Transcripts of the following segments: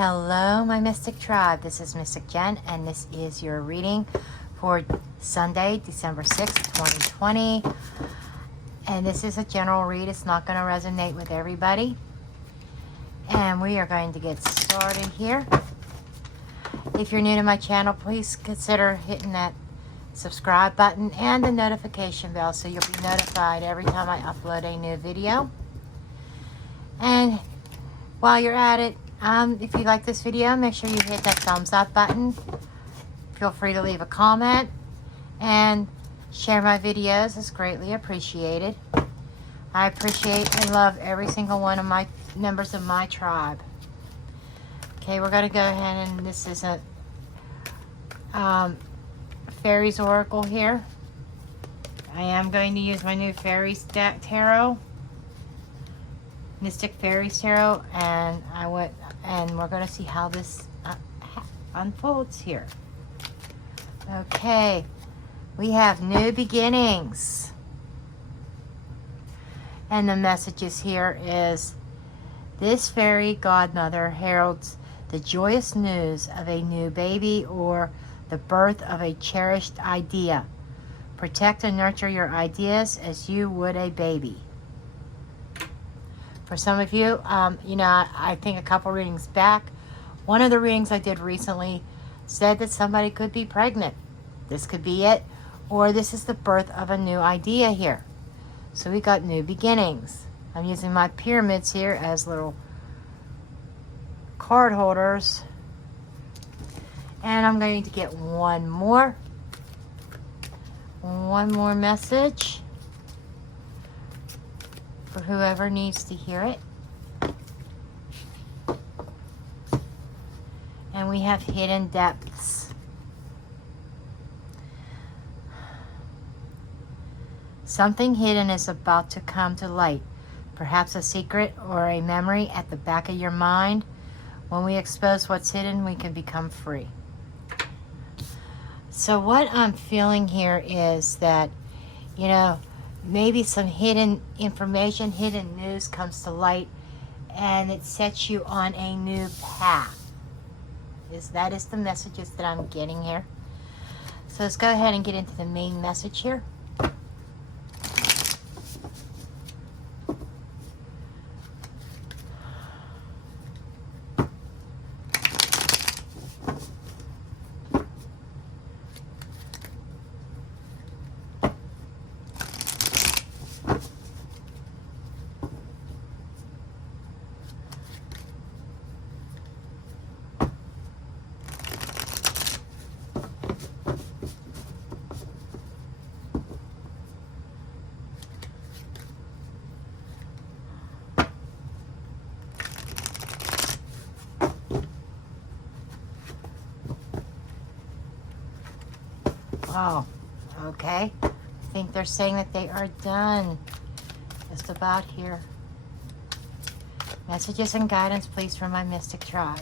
Hello, my Mystic Tribe. This is Mystic Jen, and this is your reading for Sunday, December 6th, 2020. And this is a general read. It's not going to resonate with everybody. And we are going to get started here. If you're new to my channel, please consider hitting that subscribe button and the notification bell so you'll be notified every time I upload a new video. And while you're at it, if you like this video, make sure you hit that thumbs up button. Feel free to leave a comment and share my videos. It's greatly appreciated. I appreciate and love every single one of my members of my tribe. Okay, we're going to go ahead and this is a Fairies Oracle here. I am going to use my new Fairies Tarot. Mystic Fairies Tarot, and we're going to see how this unfolds here. Okay, we have new beginnings, and the messages here is this fairy godmother heralds the joyous news of a new baby or the birth of a cherished idea. Protect and nurture your ideas as you would a baby. For some of you, I think a couple readings back, one of the readings I did recently said that somebody could be pregnant. This could be it, or this is the birth of a new idea here. So we got new beginnings. I'm using my pyramids here as little card holders. And I'm going to get one more message for whoever needs to hear it. And we have hidden depths. Something hidden is about to come to light. Perhaps a secret or a memory at the back of your mind. When we expose what's hidden, we can become free. So what I'm feeling here is that, maybe some hidden information, hidden news comes to light, and it sets you on a new path. That is the messages that I'm getting here. So let's go ahead and get into the main message here. Oh, okay. I think they're saying that they are done. Just about here. Messages and guidance, please, from my Mystic Tribe.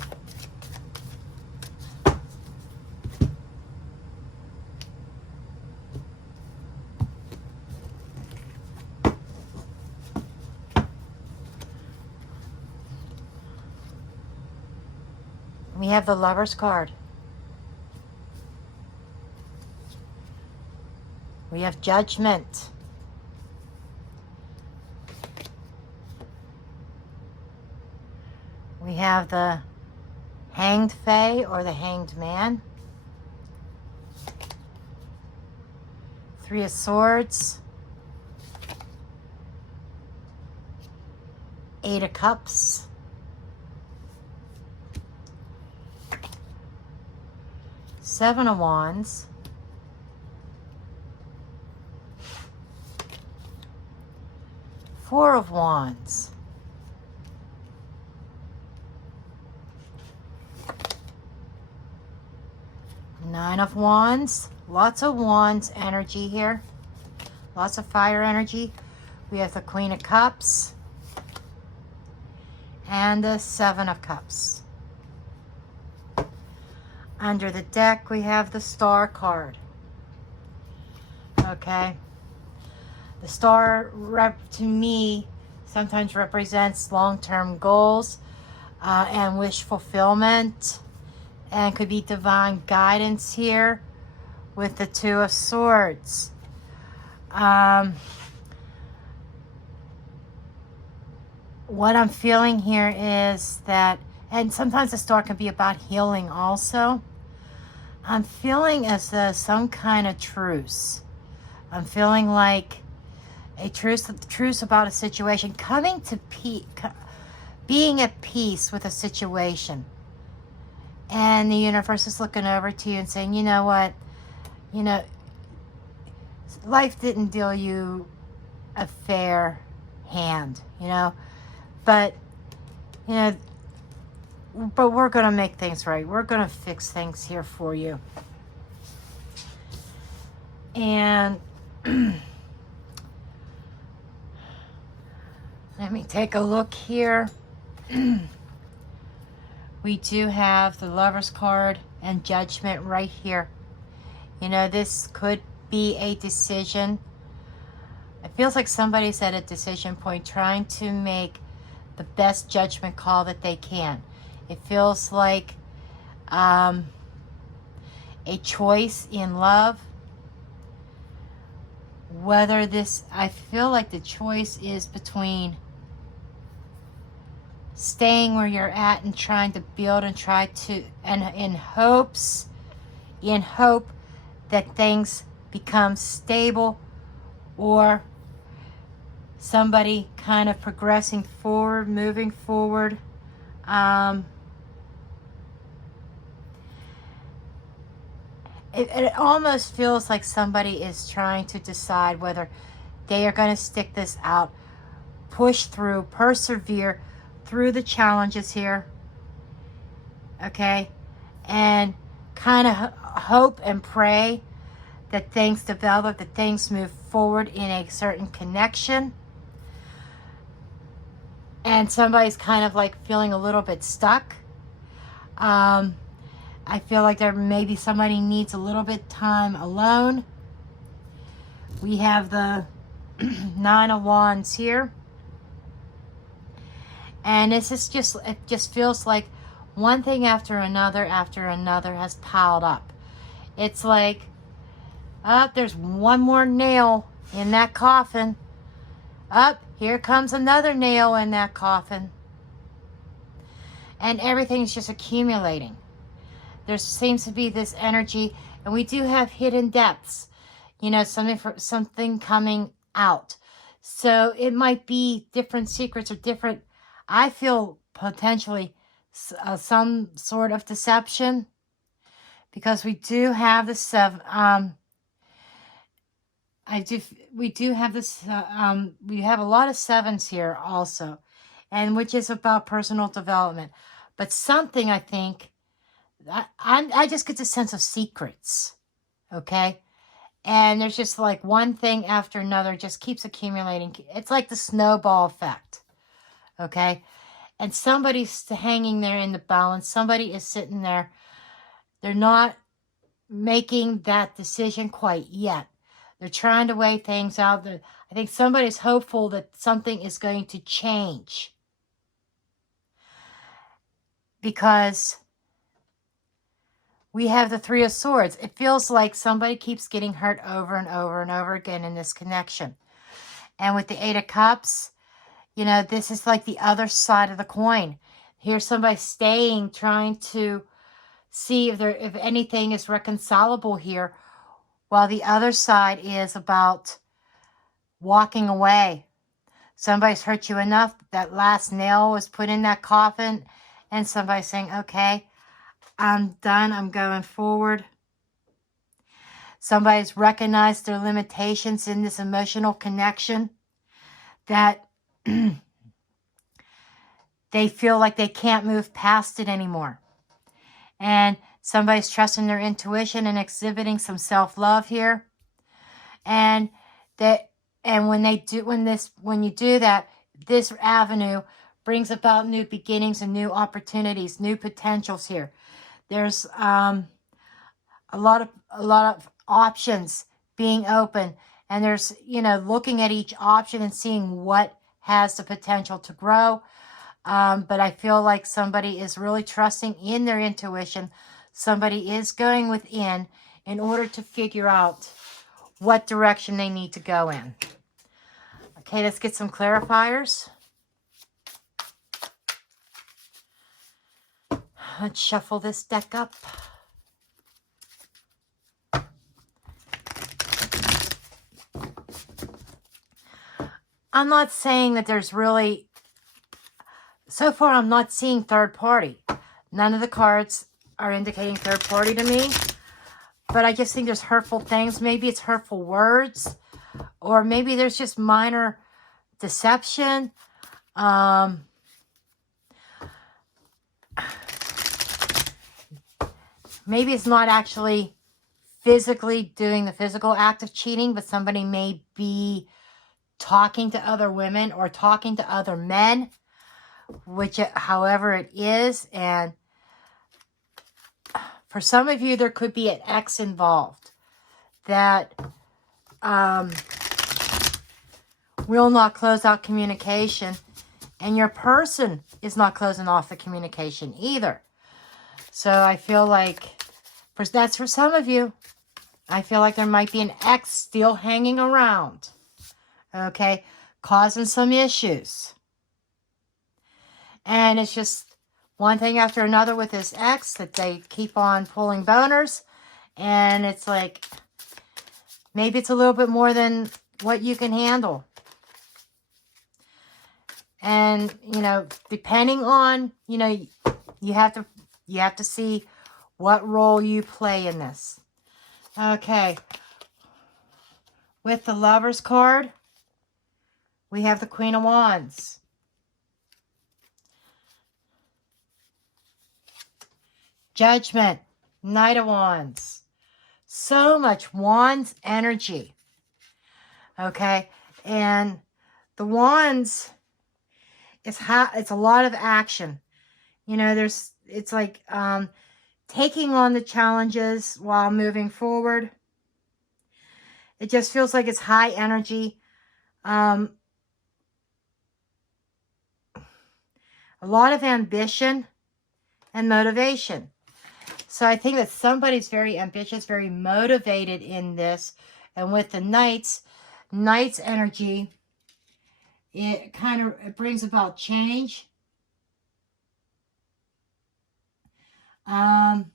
We have the Lover's card. We have Judgment. We have the Hanged Fae or the Hanged Man. Three of Swords. Eight of Cups. Seven of Wands. Four of Wands. Nine of Wands. Lots of Wands energy here. Lots of fire energy. We have the Queen of Cups. And the Seven of Cups. Under the deck, we have the Star card. Okay. The star, to me, sometimes represents long-term goals, and wish fulfillment, and could be divine guidance here with the Two of Swords. What I'm feeling here is that, and sometimes the star can be about healing also. I'm feeling as though some kind of truce. I'm feeling like a truce about a situation, coming to peace, being at peace with a situation. And the universe is looking over to you and saying, you know what, you know, life didn't deal you a fair hand, you know, but, you know, but we're going to make things right. We're going to fix things here for you. And let me take a look here. We do have the Lover's card and Judgment right here. You know, this could be a decision. It feels like somebody's at a decision point trying to make the best judgment call that they can. It feels like a choice in love. Whether this, I feel like the choice is between staying where you're at and trying to build and try to, and in hope that things become stable, or somebody kind of progressing forward, moving forward. It almost feels like somebody is trying to decide whether they are going to stick this out, push through, persevere through the challenges here, okay, and kind of hope and pray that things develop, that things move forward in a certain connection. And somebody's kind of like feeling a little bit stuck. I feel like there maybe somebody needs a little bit time alone. We have the Nine of Wands here. And this is just, it just feels like one thing after another has piled up. It's like, there's one more nail in that coffin. Here comes another nail in that coffin. And everything's just accumulating. There seems to be this energy, and we do have hidden depths. You know, something coming out. So it might be different secrets or different, I feel potentially some sort of deception, because we do have the seven. We do have this. We have a lot of sevens here also, and which is about personal development. But something, I think, I just get the sense of secrets, okay? And there's just like one thing after another just keeps accumulating. It's like the snowball effect, okay? And somebody's hanging there in the balance. Somebody is sitting there. They're not making that decision quite yet. They're trying to weigh things out. I think somebody's hopeful that something is going to change, because we have the Three of Swords. It feels like somebody keeps getting hurt over and over and over again in this connection. And with the Eight of Cups, you know, this is like the other side of the coin. Here's somebody staying, trying to see if anything is reconcilable here, while the other side is about walking away. Somebody's hurt you enough. That last nail was put in that coffin, and somebody's saying, okay, I'm done. I'm going forward. Somebody's recognized their limitations in this emotional connection, that they feel like they can't move past it anymore. And somebody's trusting their intuition and exhibiting some self-love here. And when you do that, this avenue brings about new beginnings and new opportunities, new potentials here. There's a lot of options being open, and there's, you know, looking at each option and seeing what has the potential to grow. But I feel like somebody is really trusting in their intuition. Somebody is going within in order to figure out what direction they need to go in. Okay, let's get some clarifiers. Let's shuffle this deck up. I'm not saying that there's really, so far I'm not seeing third party. None of the cards are indicating third party to me. But I just think there's hurtful things. Maybe it's hurtful words. Or maybe there's just minor deception. Maybe it's not actually physically doing the physical act of cheating, but somebody may be talking to other women or talking to other men, however it is. And for some of you, there could be an ex involved that will not close out communication, and your person is not closing off the communication either. So I feel like, that's for some of you, I feel like there might be an ex still hanging around, okay, causing some issues. And it's just one thing after another with this ex that they keep on pulling boners. And it's like, maybe it's a little bit more than what you can handle. And, you know, depending on, you know, you have to see what role you play in this. Okay. With the Lovers card, we have the Queen of Wands. Judgment, Knight of Wands. So much Wands energy. Okay. And the Wands, it's a lot of action. You know, it's like taking on the challenges while moving forward. It just feels like it's high energy. A lot of ambition and motivation. So I think that somebody's very ambitious, very motivated in this. And with the Knight's energy, it brings about change. And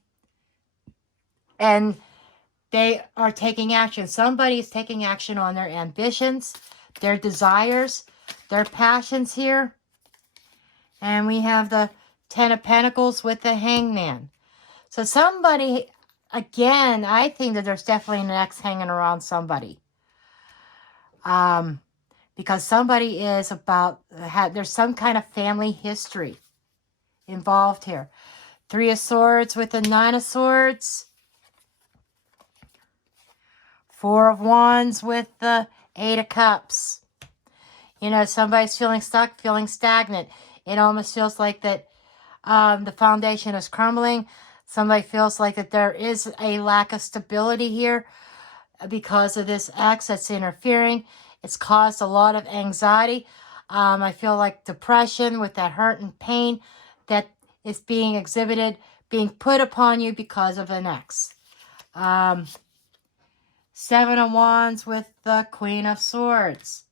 they are taking action. Somebody is taking action on their ambitions, their desires, their passions here. And we have the Ten of Pentacles with the Hangman. So somebody, again, I think that there's definitely an ex hanging around somebody. Because somebody is there's some kind of family history involved here. Three of Swords with the Nine of Swords. Four of Wands with the Eight of Cups. You know, somebody's feeling stuck, feeling stagnant. It almost feels like that the foundation is crumbling. Somebody feels like that there is a lack of stability here because of this ex that's interfering. It's caused a lot of anxiety. I feel like depression with that hurt and pain that is being exhibited, being put upon you because of an ex. Seven of Wands with the Queen of Swords.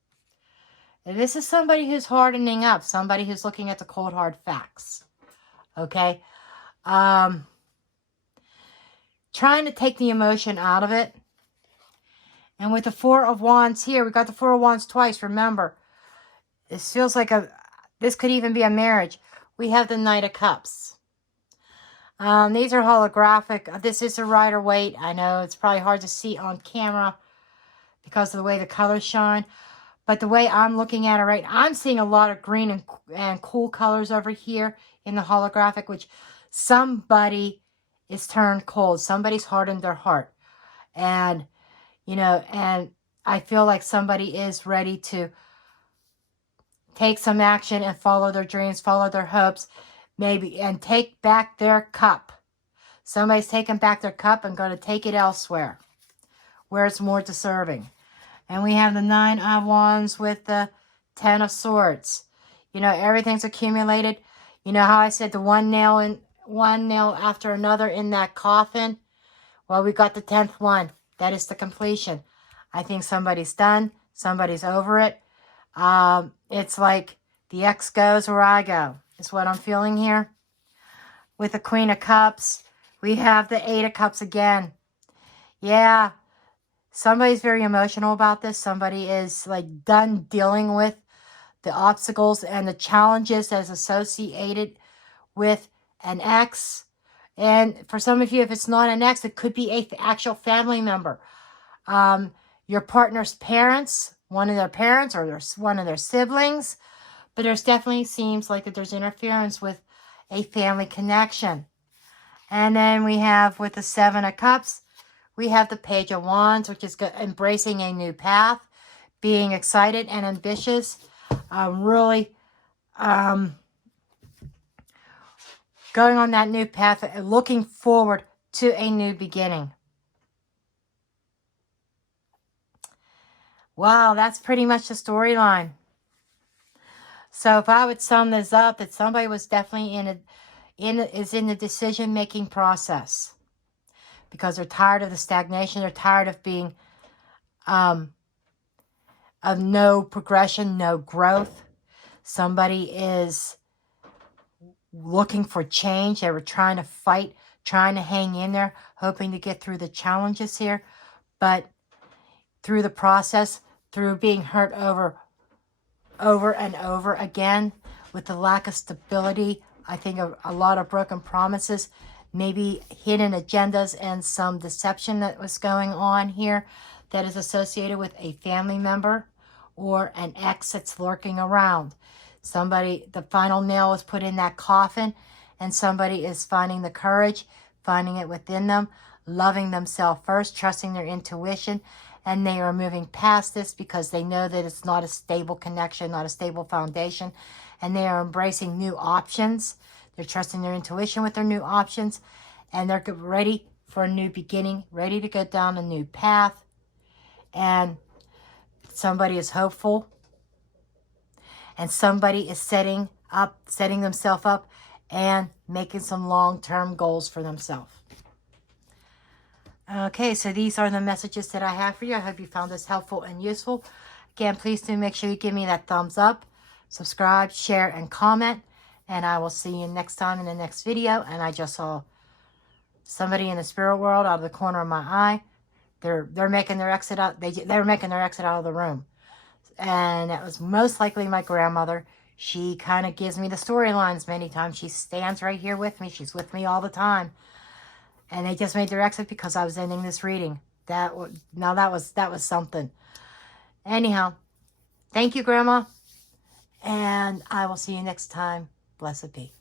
And this is somebody who's hardening up. Somebody who's looking at the cold, hard facts. Okay? Trying to take the emotion out of it. And with the Four of Wands here, we got the Four of Wands twice, remember. This feels like this could even be a marriage. We have the Knight of Cups. These are holographic. This is a Rider-Waite. I know it's probably hard to see on camera because of the way the colors shine. But the way I'm looking at it, right, I'm seeing a lot of green and cool colors over here in the holographic, which somebody is turned cold. Somebody's hardened their heart. And, you know, and I feel like somebody is ready to take some action and follow their dreams, follow their hopes, maybe, and take back their cup. Somebody's taking back their cup and going to take it elsewhere, where it's more deserving. And we have the Nine of Wands with the Ten of Swords. You know, everything's accumulated. You know how I said the one nail after another in that coffin? Well, we got the 10th one. That is the completion. I think somebody's done. Somebody's over it. It's like the X goes where I go, is what I'm feeling here. With the Queen of Cups, we have the 8 of Cups again. Yeah, somebody's very emotional about this. Somebody is like done dealing with the obstacles and the challenges as associated with an ex. And for some of you, if it's not an ex, it could be an actual family member. Your partner's parents, one of their parents or one of their siblings. But there's definitely seems like that there's interference with a family connection. And then we have with the 7 of Cups, we have the Page of Wands, which is embracing a new path, being excited and ambitious, really going on that new path, looking forward to a new beginning. Wow, that's pretty much the storyline. So if I would sum this up, that somebody was definitely in the decision-making process because they're tired of the stagnation. They're tired of being of no progression, no growth. Somebody is looking for change. They were trying to fight, trying to hang in there, hoping to get through the challenges here. But through the process, through being hurt over and over again, with the lack of stability, I think a lot of broken promises, maybe hidden agendas and some deception that was going on here that is associated with a family member or an ex that's lurking around. Somebody, the final nail was put in that coffin, and somebody is finding the courage, finding it within them, loving themselves first, trusting their intuition, and they are moving past this because they know that it's not a stable connection, not a stable foundation, and they are embracing new options. They're trusting their intuition with their new options, and they're ready for a new beginning, ready to go down a new path, and somebody is hopeful, and somebody is setting themselves up and making some long-term goals for themselves. Okay, so these are the messages that I have for you. I hope you found this helpful and useful. Again, please do make sure you give me that thumbs up, subscribe, share, and comment. And I will see you next time in the next video. And I just saw somebody in the spirit world out of the corner of my eye. They're making their exit out. They're making their exit out of the room. And that was most likely my grandmother. She kind of gives me the storylines many times. She stands right here with me. She's with me all the time. And they just made their exit because I was ending this reading. That was something. Anyhow, thank you, Grandma. And I will see you next time. Blessed be.